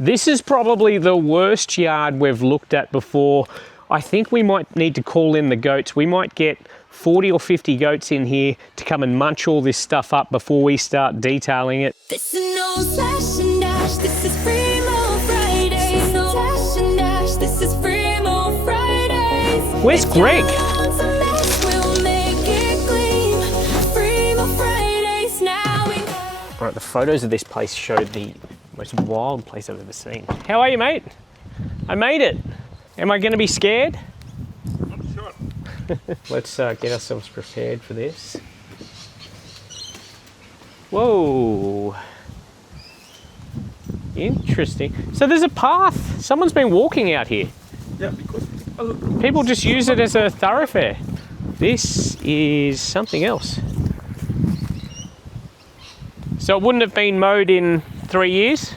This is probably the worst yard we've looked at before. I think we might need to call in the goats. We might get 40 or 50 goats in here to come and munch all this stuff up before we start detailing it. This is no slash and dash, this is Free-mo Fridays. No slash and dash, this is Free-mo Fridays. Where's Greg? We'll make it clean. Free-mo Fridays, now we know. Right, the photos of this place showed the most wild place I've ever seen. How are you, mate? I made it. Am I going to be scared? Not sure. Let's get ourselves prepared for this. Whoa. Interesting. So there's a path. Someone's been walking out here. Yeah, because People just use it as a thoroughfare. This is something else. So it wouldn't have been mowed in 3 years?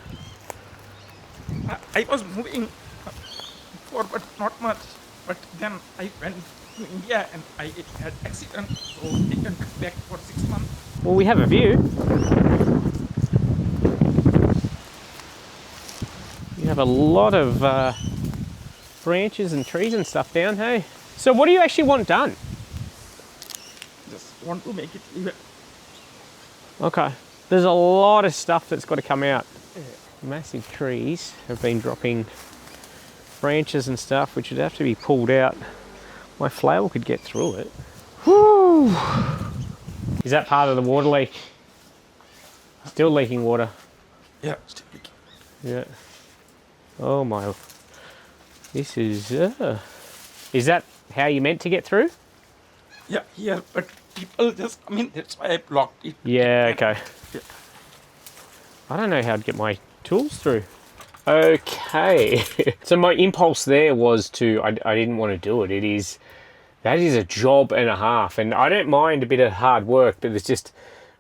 I was moving before, but not much. But then I went to India and I had accident, so I can come back for 6 months. Well, we have a view. You have a lot of branches and trees and stuff down, hey? So what do you actually want done? Just want to make it even. Okay. There's a lot of stuff that's got to come out. Massive trees have been dropping branches and stuff, which would have to be pulled out. My flail could get through it. Whew. Is that part of the water leak? Still leaking water? Yeah, still leaking. Yeah. Oh my. This is that how you meant to get through? Yeah, here, but people just come in, that's why I blocked it. Yeah, okay. Yeah. I don't know how to get my tools through. Okay. So my impulse there was I didn't want to do it. That is a job and a half, and I don't mind a bit of hard work, but it's just,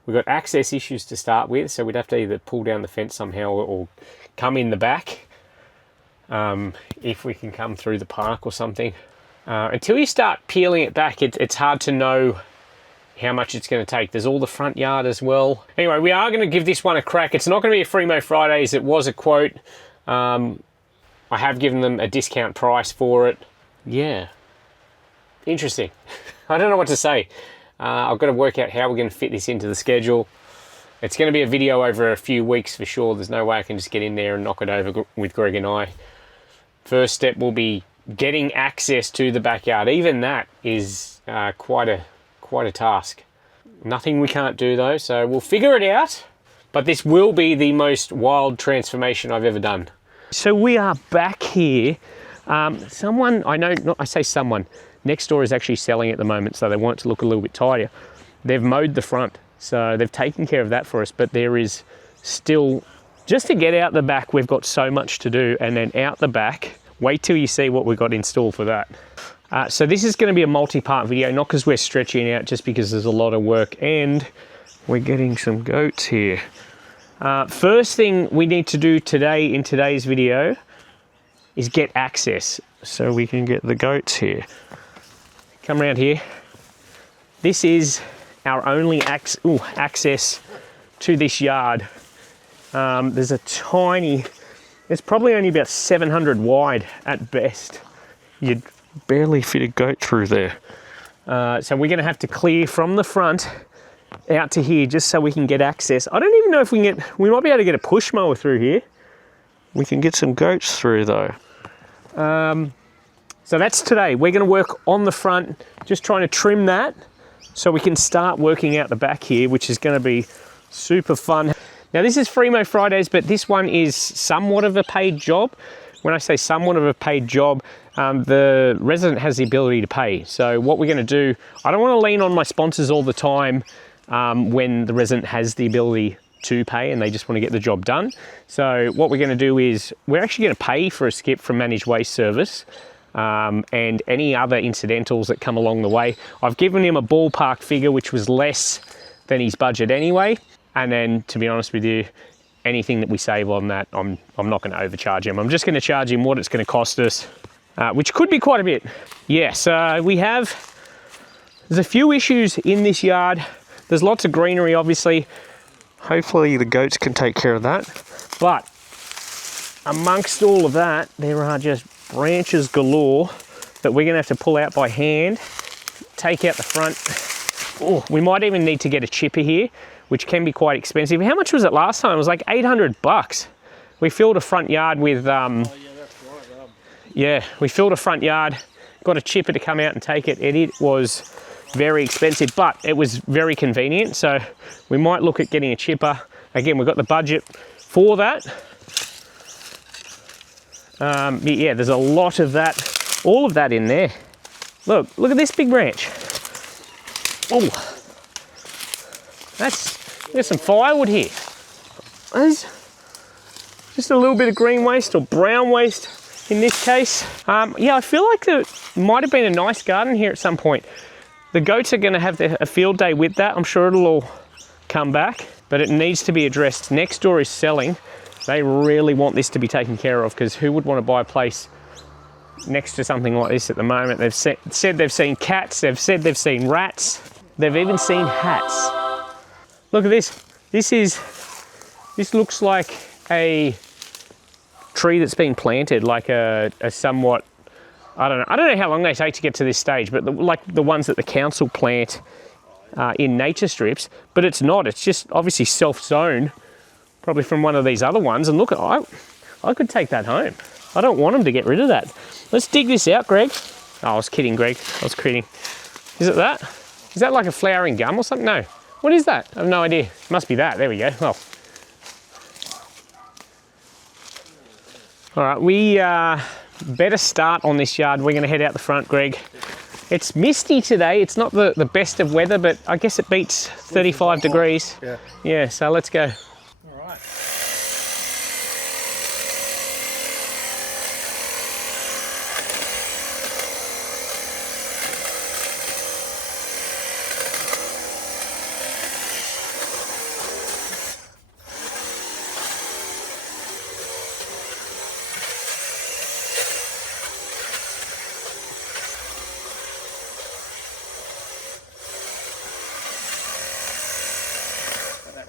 we've got access issues to start with, so we'd have to either pull down the fence somehow or come in the back, if we can come through the park or something. Until you start peeling it back, it's hard to know how much it's going to take. There's all the front yard as well. Anyway, we are going to give this one a crack. It's not going to be a Free-mo Fridays. It was a quote. I have given them a discount price for it. Yeah. Interesting. I don't know what to say. I've got to work out how we're going to fit this into the schedule. It's going to be a video over a few weeks for sure. There's no way I can just get in there and knock it over with Greg and I. First step will be getting access to the backyard. Even that is quite a task. Nothing we can't do though, so we'll figure it out. But this will be the most wild transformation I've ever done. So we are back here. Someone, I say someone, next door is actually selling at the moment, so they want it to look a little bit tidier. They've mowed the front, so they've taken care of that for us, but there is still, just to get out the back, we've got so much to do, and then out the back, wait till you see what we've got in store for that. So this is going to be a multi-part video, not because we're stretching out, just because there's a lot of work, and we're getting some goats here. First thing we need to do today in today's video is get access so we can get the goats here. Come around here. This is our only access to this yard. There's a tiny, it's probably only about 700 wide at best. You'd barely fit a goat through there. So we're gonna have to clear from the front out to here just so we can get access. I don't even know if we can we might be able to get a push mower through here. We can get some goats through though. So that's today. We're gonna work on the front, just trying to trim that so we can start working out the back here, which is gonna be super fun. Now this is Free-mo Fridays, but this one is somewhat of a paid job. When I say somewhat of a paid job, the resident has the ability to pay. So what we're gonna do, I don't wanna lean on my sponsors all the time when the resident has the ability to pay and they just wanna get the job done. So what we're gonna do is, we're actually gonna pay for a skip from Managed Waste Service and any other incidentals that come along the way. I've given him a ballpark figure, which was less than his budget anyway. And then, to be honest with you, anything that we save on that, I'm not going to overcharge him. I'm just going to charge him what it's going to cost us, which could be quite a bit. Yes, there's a few issues in this yard. There's lots of greenery, obviously. Hopefully the goats can take care of that. But amongst all of that, there are just branches galore that we're going to have to pull out by hand, take out the front. Oh, we might even need to get a chipper here, which can be quite expensive. How much was it last time? It was like $800. We filled a front yard with, yeah, we filled a front yard, got a chipper to come out and take it, and it was very expensive, but it was very convenient. So we might look at getting a chipper. Again, we've got the budget for that. Yeah, there's a lot of that, all of that in there. Look at this big branch. Oh, there's some firewood here. There's just a little bit of green waste or brown waste in this case. Yeah, I feel like there might have been a nice garden here at some point. The goats are going to have a field day with that. I'm sure it'll all come back, but it needs to be addressed. Next door is selling. They really want this to be taken care of, because who would want to buy a place next to something like this at the moment? They've said they've seen cats, they've said they've seen rats, they've even seen hats. Look at this. This looks like a tree that's been planted, like a somewhat, I don't know how long they take to get to this stage, but like the ones that the council plant in nature strips, but it's not. It's just obviously self-sown, probably from one of these other ones. And look, I could take that home. I don't want them to get rid of that. Let's dig this out, Greg. Oh, I was kidding, Greg. I was kidding. Is it that? Is that like a flowering gum or something? No. What is that? I have no idea. It must be that. There we go. Well. All right, we better start on this yard. We're going to head out the front, Greg. It's misty today. It's not the best of weather, but I guess it beats 35 degrees. Yeah. Yeah, so let's go. All right.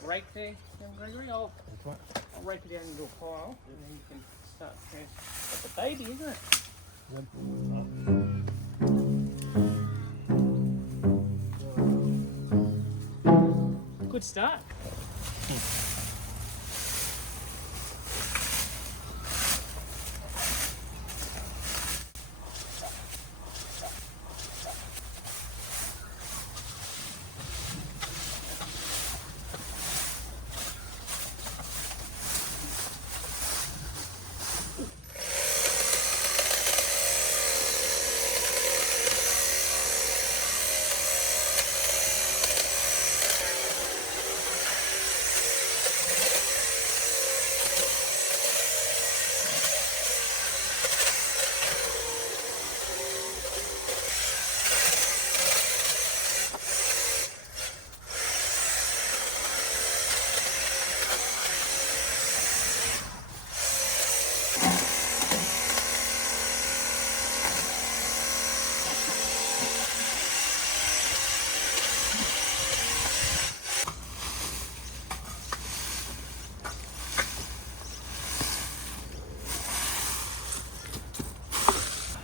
Rake there, Gregory. I'll rake it down into a pile, and then you can start that's a baby, isn't it? Good start.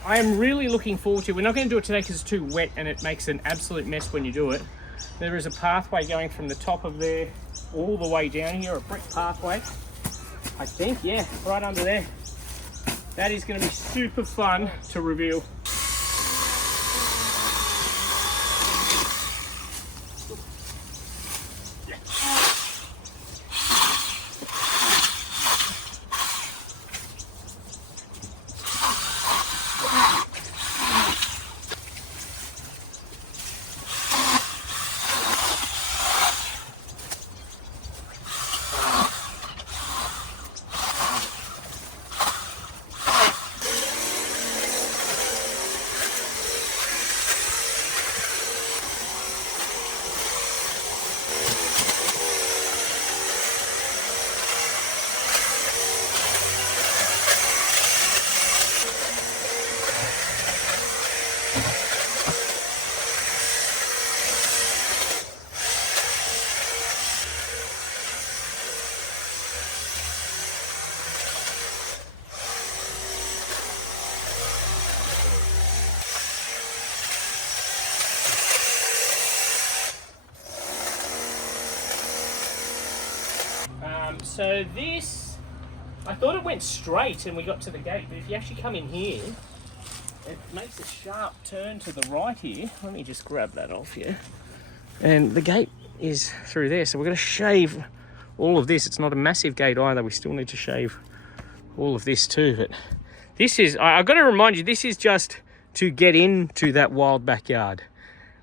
I am really looking forward to, we're not going to do it today because it's too wet and it makes an absolute mess when you do it. There is a pathway going from the top of there all the way down here, a brick pathway. I think, yeah, right under there. That is going to be super fun to reveal. So this, I thought it went straight and we got to the gate, but if you actually come in here, it makes a sharp turn to the right here. Let me just grab that off here. And the gate is through there, so we're going to shave all of this. It's not a massive gate either. We still need to shave all of this too. But this is, I've got to remind you, this is just to get into that wild backyard,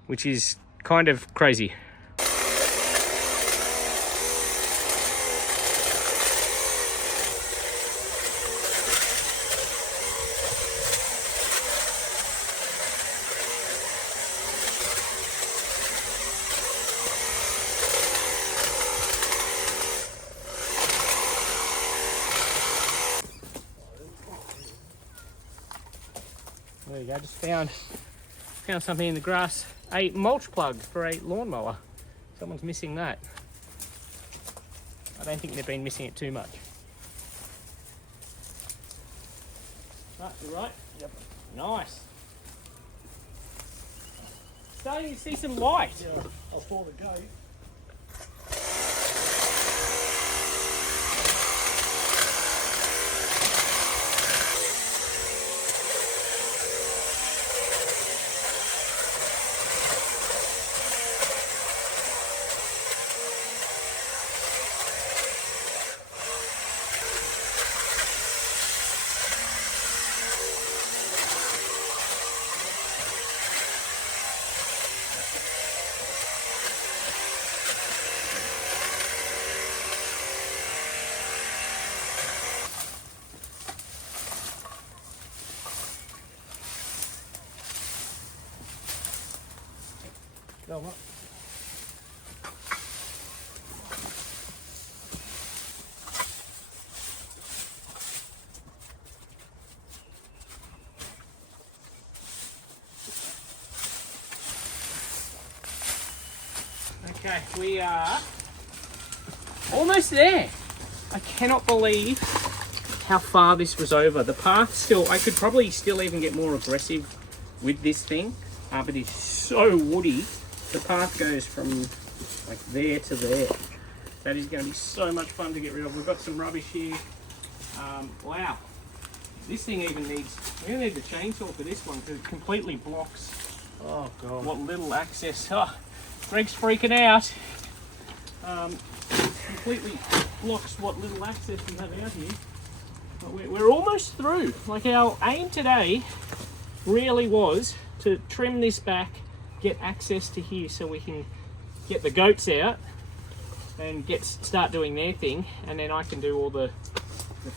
which is kind of crazy. There you go, just found something in the grass. A mulch plug for a lawnmower. Someone's missing that. I don't think they've been missing it too much. Ah, you right? Yep. Nice. Starting to see some light. Yeah, I'll pull the gate. Go on. Okay, we are almost there. I cannot believe how far this was over. The path still, I could probably still even get more aggressive with this thing, but it's so woody. The path goes from like there to there. That is going to be so much fun to get rid of. We've got some rubbish here. Wow. This thing even needs, we're going to need the chainsaw for this one because it completely blocks what little access. Oh, Greg's freaking out. Completely blocks what little access we have out here. But we're almost through. Like our aim today really was to trim this back, get access to here so we can get the goats out and start doing their thing, and then I can do all the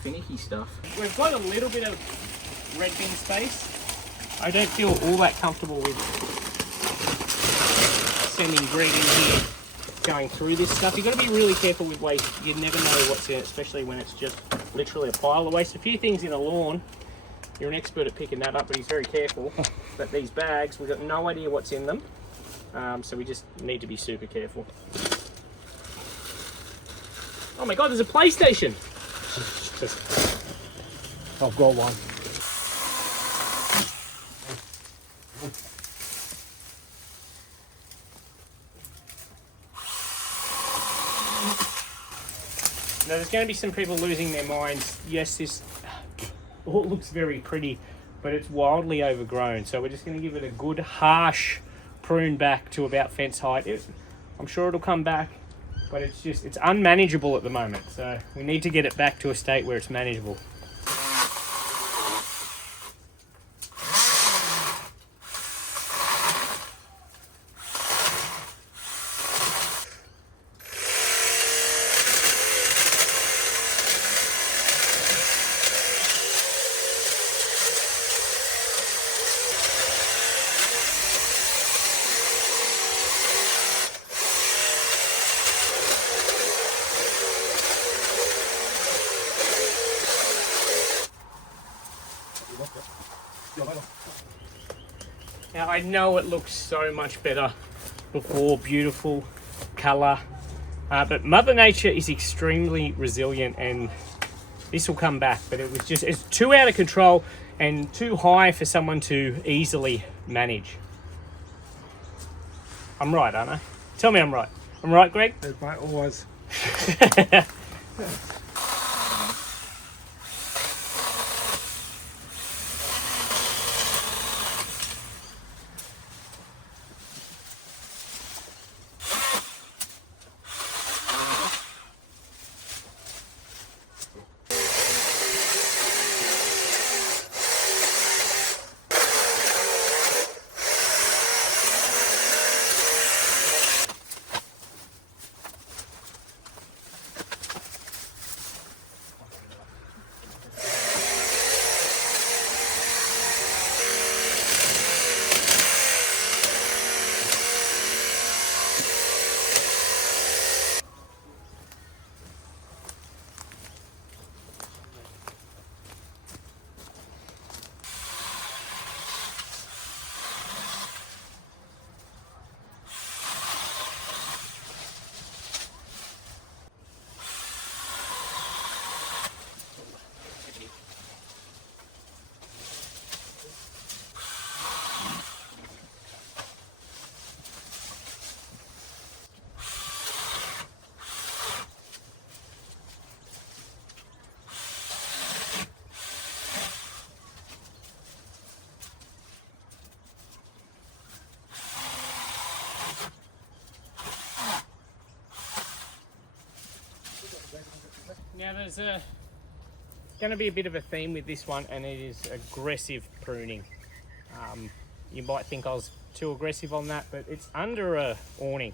finicky stuff. We've got a little bit of red bin space. I don't feel all that comfortable with sending Greg in here going through this stuff. You've got to be really careful with waste. You never know what's in it, especially when it's just literally a pile of waste. A few things in a lawn, you're an expert at picking that up, but he's very careful. But these bags, we've got no idea what's in them, so we just need to be super careful. Oh my god, there's a PlayStation! I've got one. Now there's going to be some people losing their minds. Yes, this all looks very pretty, but it's wildly overgrown. So we're just going to give it a good harsh prune back to about fence height. I'm sure it'll come back, but it's unmanageable at the moment. So we need to get it back to a state where it's manageable. Now I know it looks so much better before, beautiful colour, but Mother Nature is extremely resilient and this will come back, but it's too out of control and too high for someone to easily manage. I'm right, aren't I? Tell me I'm right. I'm right, Greg? Mate, always. Now there's going to be a bit of a theme with this one, and it is aggressive pruning. You might think I was too aggressive on that, but it's under a awning.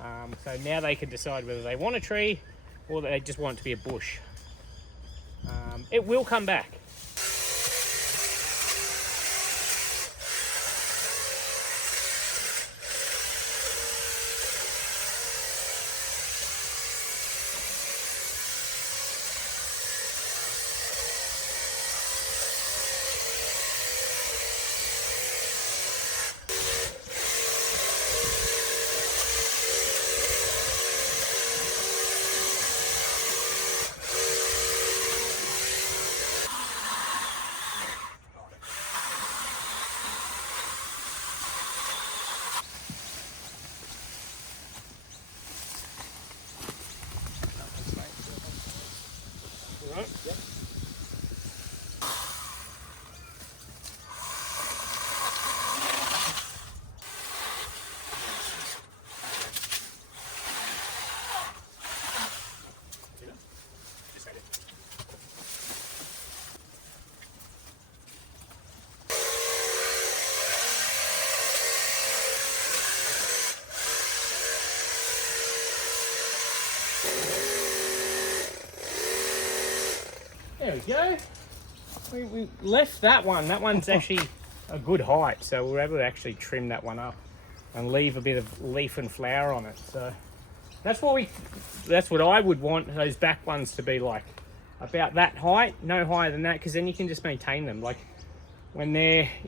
So now they can decide whether they want a tree or they just want it to be a bush. It will come back. Right. Yep. There we go. We left that one. That one's actually a good height, so we were able to actually trim that one up and leave a bit of leaf and flower on it. So that's what I would want those back ones to be like, about that height, no higher than that, because then you can just maintain them. Like when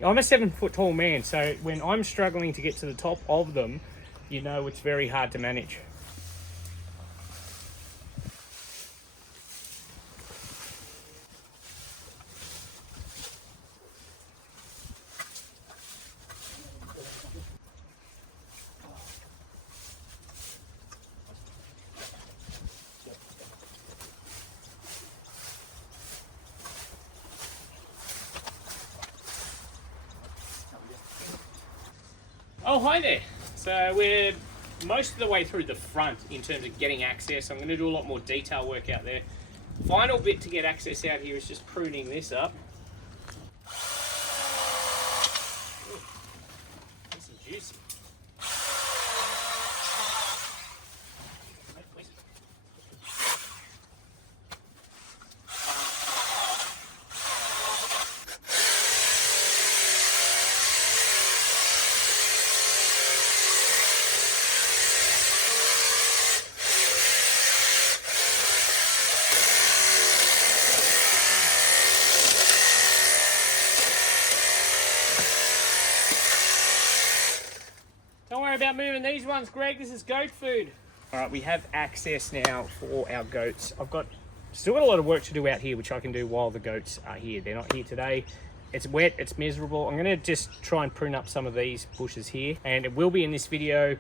I'm a 7 foot tall man, so when I'm struggling to get to the top of them, you know it's very hard to manage. Oh, hi there. So we're most of the way through the front in terms of getting access. I'm going to do a lot more detail work out there. Final bit to get access out here is just pruning this up. Ooh, nice and juicy. Don't worry about moving these ones, Greg. This is goat food. All right, we have access now for our goats. Still got a lot of work to do out here, which I can do while the goats are here. They're not here today. It's wet, it's miserable. I'm gonna just try and prune up some of these bushes here, and it will be in this video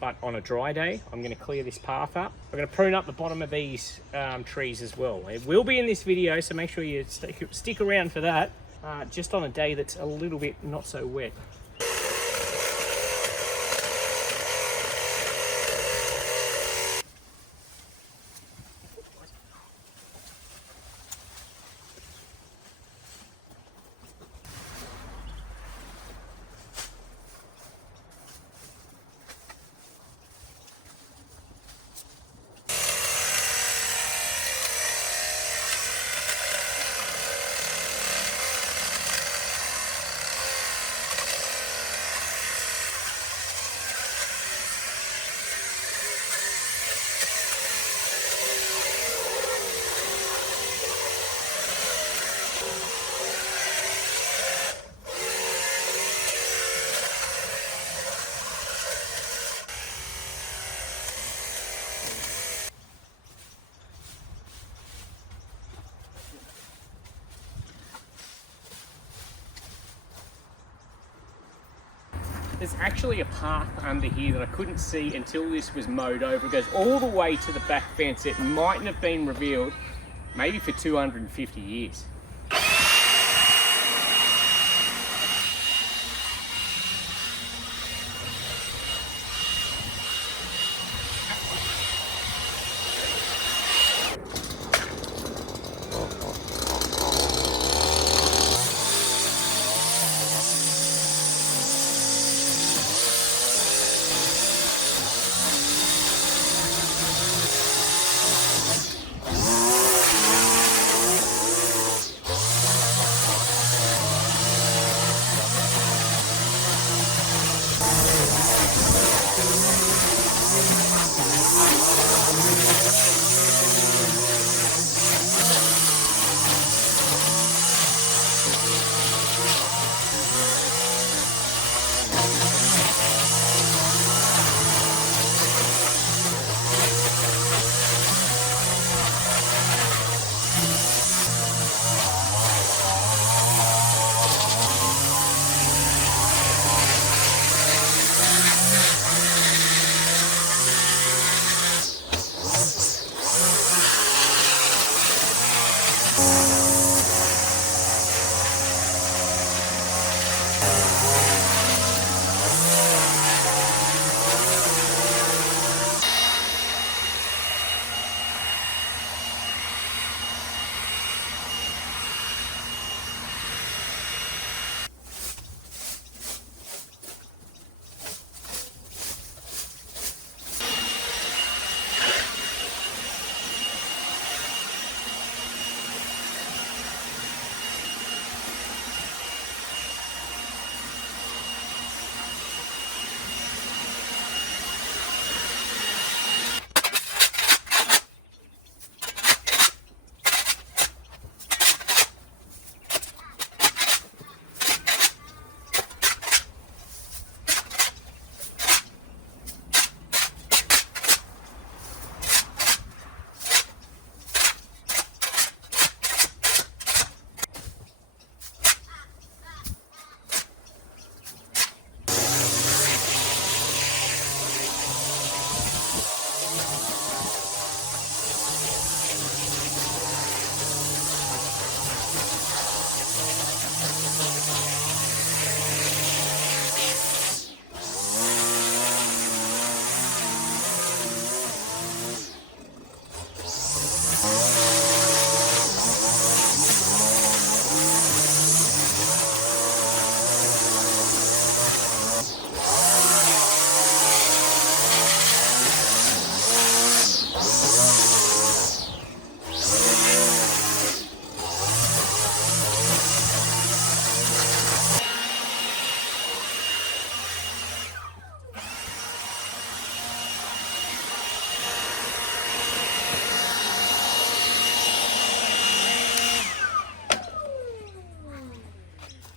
but on a dry day, I'm going to clear this path up. I'm going to prune up the bottom of these trees as well. It will be in this video, so make sure you stick around for that, just on a day that's a little bit not so wet. There's actually a path under here that I couldn't see until this was mowed over. It goes all the way to the back fence. It mightn't have been revealed maybe for 250 years.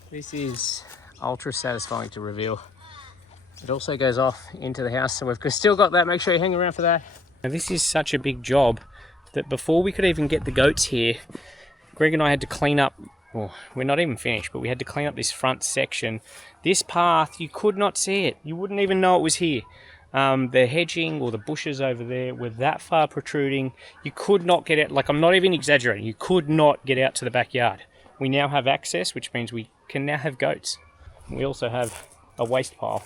This is ultra satisfying to reveal. It also goes off into the house, so we've still got that. Make sure you hang around for that. Now this is such a big job that before we could even get the goats here, Greg and I had to clean up, well, we're not even finished, but we had to clean up this front section. This path, you could not see it. You wouldn't even know it was here. The hedging or the bushes over there were that far protruding. You could not get out, like I'm not even exaggerating, you could not get out to the backyard. We now have access, which means we can now have goats. We also have a waste pile.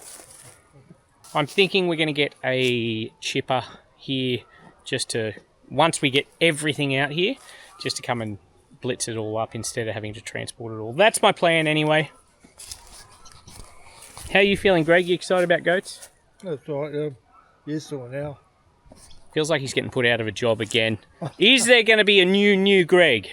I'm thinking we're going to get a chipper here just to, once we get everything out here, just to come and blitz it all up instead of having to transport it all. That's my plan anyway. How are you feeling, Greg? You excited about goats? That's right, yeah. Used to it now. Feels like he's getting put out of a job again. Is there going to be a new Greg?